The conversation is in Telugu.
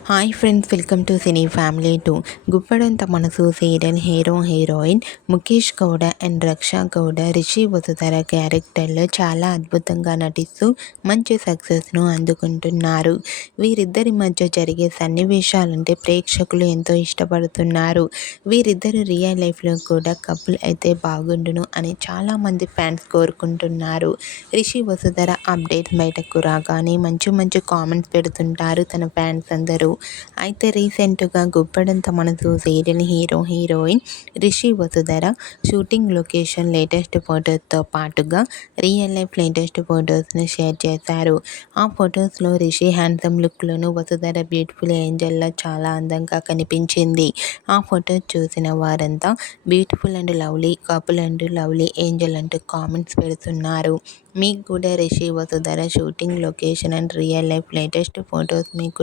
Hi friends welcome to cine family to Guppedantha Manasu serial hero heroine Mukesh Gowda and Raksha Gowda Rishi Vasudhara క్యారెక్టర్లో చాలా అద్భుతంగా నటిస్తూ మంచి సక్సెస్ను అందుకుంటున్నారు. వీరిద్దరి మధ్య జరిగే సన్నివేశాలంటే ప్రేక్షకులు ఎంతో ఇష్టపడుతున్నారు. వీరిద్దరు రియల్ లైఫ్లో కూడా కపుల్ అయితే బాగుండును అని చాలామంది ఫ్యాన్స్ కోరుకుంటున్నారు. రిషి వసుధర అప్డేట్స్ బయటకు రాగానే మంచి మంచి కామెంట్స్ పెడుతుంటారు తన ఫ్యాన్స్ అందరూ. అయితే రీసెంట్గా Guppedantha Manasu serial hero heroine Rishi Vasudhara shooting location latest ఫొటోస్తో పాటుగా రియల్ లైఫ్ లేటెస్ట్ ఫొటోస్ను షేర్ చేశారు. ఆ ఫొటోస్లో రిషి హ్యాండ్సమ్ లుక్లోను వసుధర బ్యూటిఫుల్ ఏంజల్లా చాలా అందంగా కనిపించింది. ఆ ఫొటోస్ చూసిన వారంతా beautiful and lovely couple and lovely angel అంటూ కామెంట్స్ పెడుతున్నారు. మీకు కూడా Rishi Vasudhara shooting location and real life latest photos మీకు